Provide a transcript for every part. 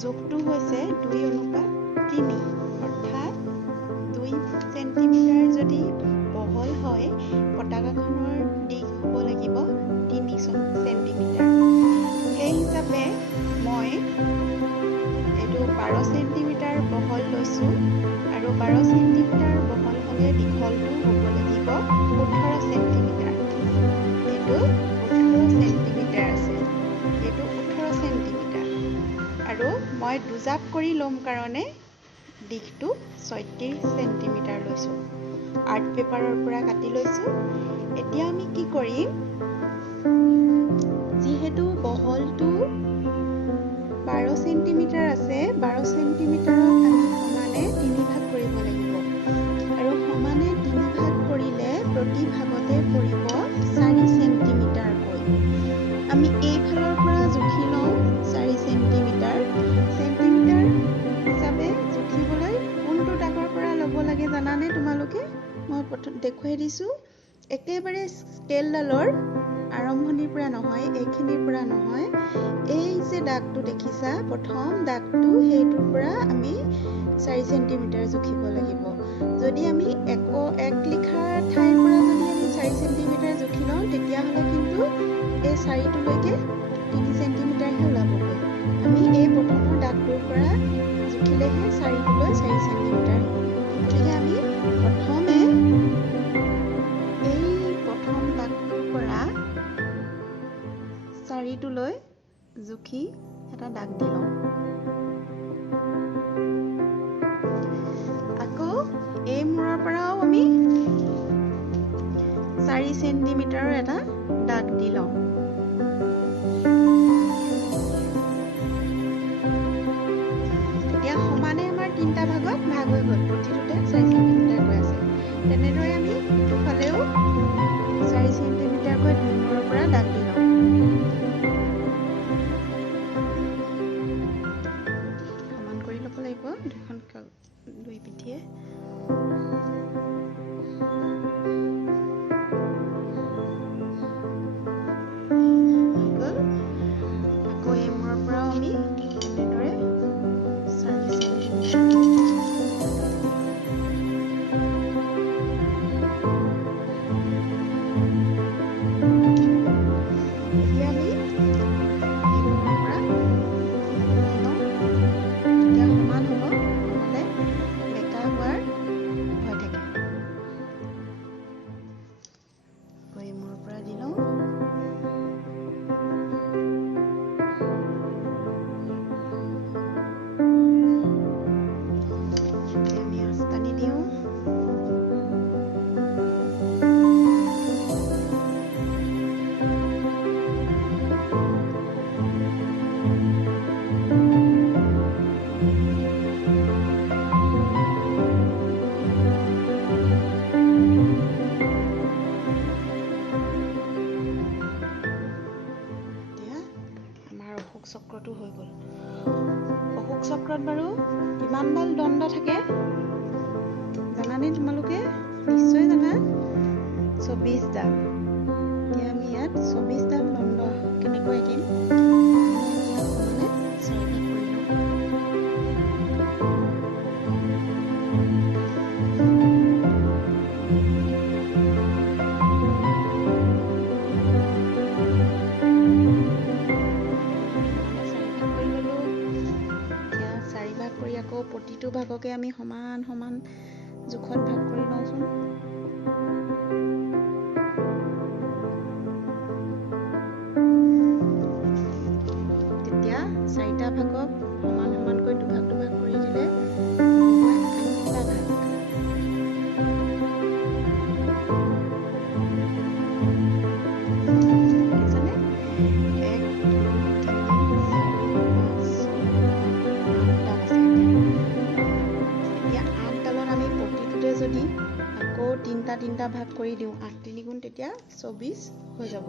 জোখটো হৈছে 2:3 অৰ্থাৎ 2 সেন্টিমিটাৰ যদি বহল হয় পতাকাখনৰ দিশ হ'ব লাগিব 3 সেন্টিমিটাৰ। সেই হিচাপে মই এইটো 12 সেন্টিমিটাৰ বহল লৈছোঁ আৰু 12 সেন্টিমিটাৰ বহল হ'লে দীঘলটো হ'ব লাগিব 18 সেন্টিমিটাৰ। এইটো 18 সেন্টিমিটাৰ আছে, এইটো 18 সেন্টিমিটাৰ আৰু মই দুজাপ কৰি ল'ম কাৰণে দিশটো 36 সেন্টিমিটাৰ লৈছোঁ। আৰ্ট পেপাৰৰ পৰা কাটি লৈছোঁ। এতিয়া আমি কি কৰিম, যিহেতু বহলটো 12 সেন্টিমিটাৰ আছে, 12 সেন্টিমিটাৰক আমি সমানে 3 ভাগ কৰিব লাগিব আৰু সমানে 3 ভাগ কৰিলে প্ৰতি ভাগতে পৰিব 4 সেন্টিমিটাৰকৈ। আমি এইফালৰ পৰা জুখি লওঁ 4 সেন্টিমিটাৰ। সেন্টিমিটাৰ হিচাপে জুখিবলৈ কোনটো দাগৰ পৰা ল'ব লাগে জানানে তোমালোকে? মই দেখুৱাই দিছোঁ। একেবাৰে স্কেলডালৰ আৰম্ভণিৰ পৰা নহয়, এইখিনিৰ পৰা নহয়, এই যে দাগটো দেখিছা প্ৰথম দাগটো, সেইটোৰ পৰা আমি 4 সেন্টিমিটাৰ জুখিব লাগিব। যদি আমি এক লিখাৰ ঠাইৰ পৰা যদি আমি 4 সেন্টিমিটাৰ জুখি লওঁ তেতিয়াহ'লে কিন্তু এই 4টোলৈকে 3 সেন্টিমিটাৰহে ওলাবগৈ। আমি এই প্ৰথমৰ দাগটোৰ পৰা জুখিলেহে 4টোলৈ 4 সেন্টিমিটাৰ হ'ব। গতিকে আমি প্ৰথমে এই প্ৰথম দাগটোৰ পৰা 4টোলৈ জুখি এটা দাগ দি লওঁ। আকৌ এই মূৰৰ পৰাও আমি 4 সেন্টিমিটাৰৰ এটা দাগ দি লওঁ। তেতিয়া সমানে আমাৰ 3টা ভাগত ভাগ হৈ গ'ল, প্ৰতিটোতে 4 সেন্টিমিটাৰকৈ আছে। তেনেদৰে আমি ইটোফালেও 4 সেন্টিমিটাৰকৈ দুই মূৰৰ পৰা দাগ দি লওঁ। সমান কৰি ল'ব লাগিব দুই পিঠিয়ে। আকৌ এই মূৰৰ পৰাও আমি এনেদৰে 4 সেন্টিমিটাৰ চক্ৰটো হৈ গ'ল। অশোক চক্ৰত বাৰু কিমানডাল দণ্ড থাকে জানানে তোমালোকে? নিশ্চয় জানা, 24ডাল। এতিয়া আমি ইয়াত 24ডাল দণ্ড কেনেকৈ আঁকিম? সমানে 4 ভাগ কৰি লওঁ। আকৌ প্ৰতিটো ভাগকে আমি সমান সমান জোখত ভাগ কৰি লওঁচোন। তেতিয়া 4টা ভাগক সমান সমানকৈ দুভাগ দুভাগ কৰি দিলে 8টা ভাগ। দেখিছানে? 1, 2, 3, 4, 5, 6, 8ডাল আছে। এতিয়া 8ডালত আমি প্ৰতিটোতে যদি আকৌ 3টা ভাগ কৰি দিওঁ, 8 3 গুণ তেতিয়া 24 হৈ যাব।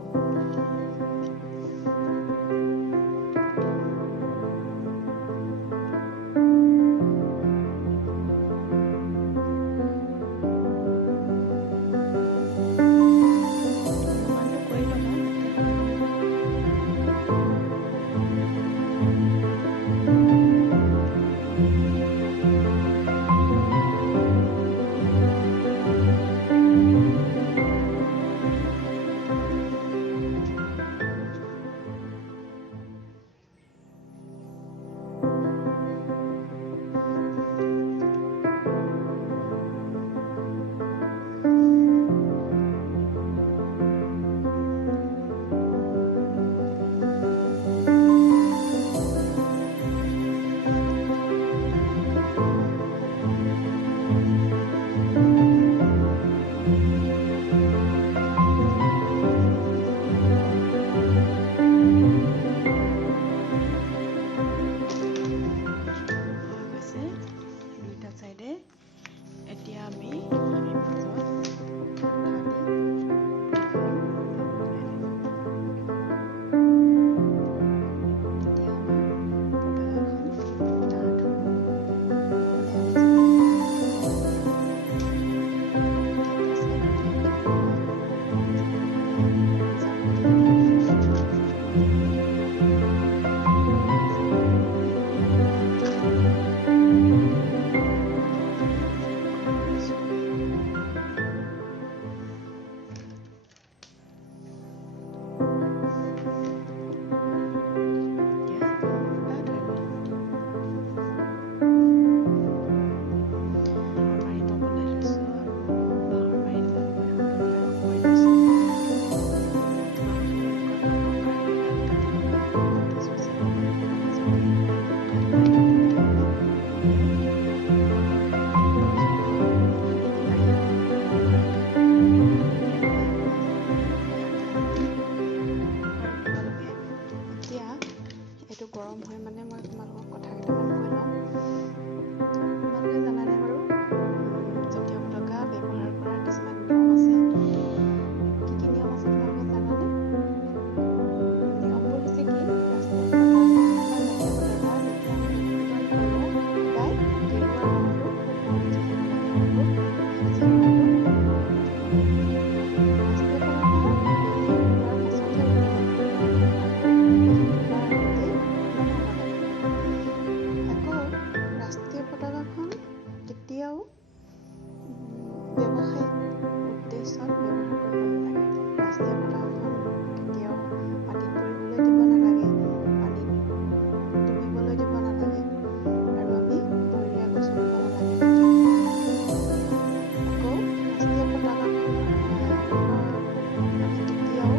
অনুমানটো কৰি ল'বা। ৰাষ্ট্ৰীয় পতাকাখন কেতিয়াও মাটিত পৰিবলৈ দিব নালাগে, পানীত ডুবিবলৈ দিব নালাগে, আৰু আমি ভৰিৰে গছকিব নালাগে কেতিয়াও। আকৌ ৰাষ্ট্ৰীয় পতাকাখন আমি কেতিয়াও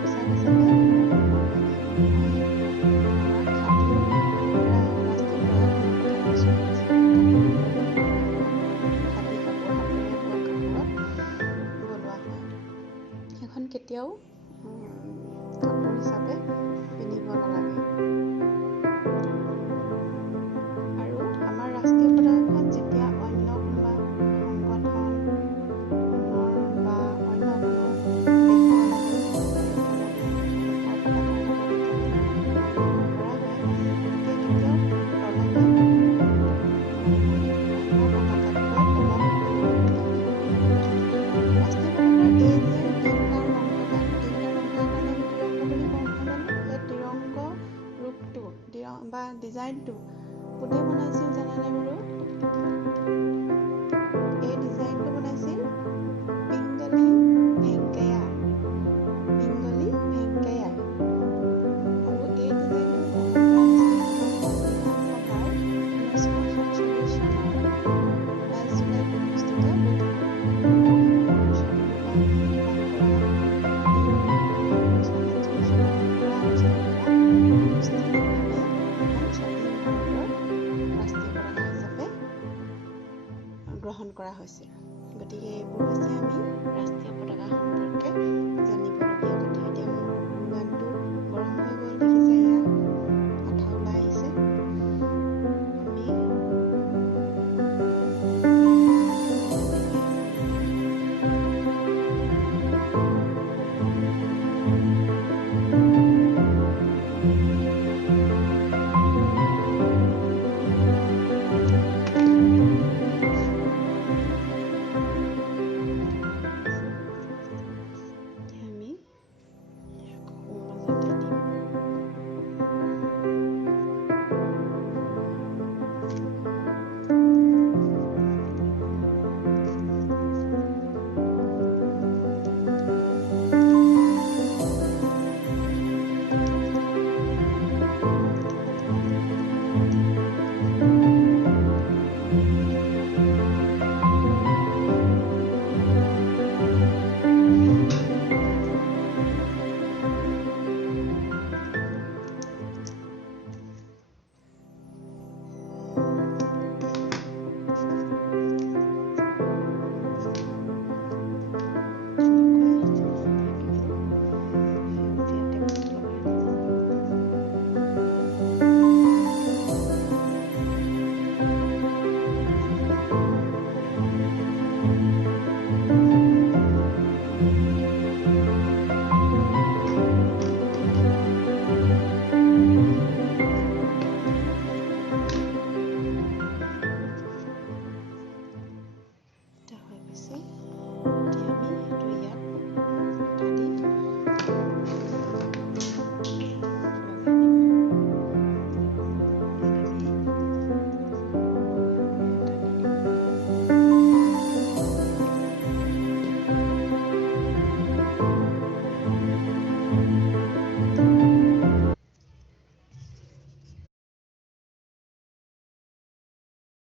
উচা নিচাকৈ ব্যৱহাৰ কৰিব নালাগে। মই ঘৰত খাটি ৰাষ্ট্ৰীয় পতাকাখনৰ কথা কৈছোঁ, যিখন খাটি কাপোৰ, হাতেৰে বোৱা কাপোৰত বনোৱা হয়। সেইখন কেতিয়াও কাপোৰ হিচাপে পিন্ধিব নালাগে।